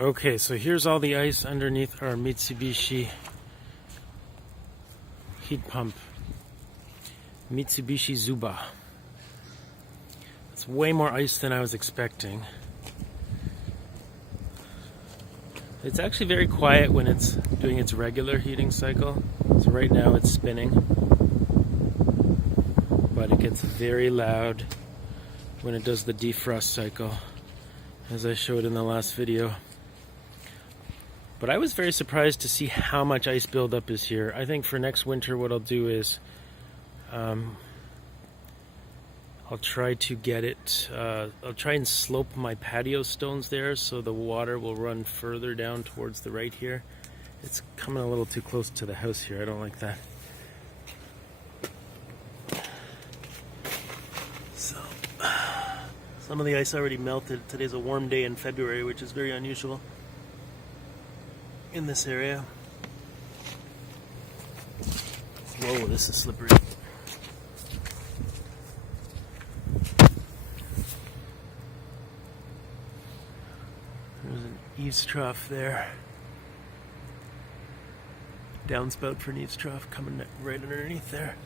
Okay, so here's all the ice underneath our Mitsubishi heat pump. Mitsubishi Zuba. It's way more ice than I was expecting. It's actually very quiet when it's doing its regular heating cycle. So right now it's spinning. But it gets very loud when it does the defrost cycle, as I showed in the last video. But I was very surprised to see how much ice buildup is here. I think for next winter what I'll do is I'll try to get it, I'll try and slope my patio stones there so the water will run further down towards the right here. It's coming a little too close to the house here. I don't like that. So, some of the ice already melted. Today's a warm day in February, which is very unusual in this area. Whoa, this is slippery. There's an eaves trough there. Downspout for an eaves trough coming right underneath there.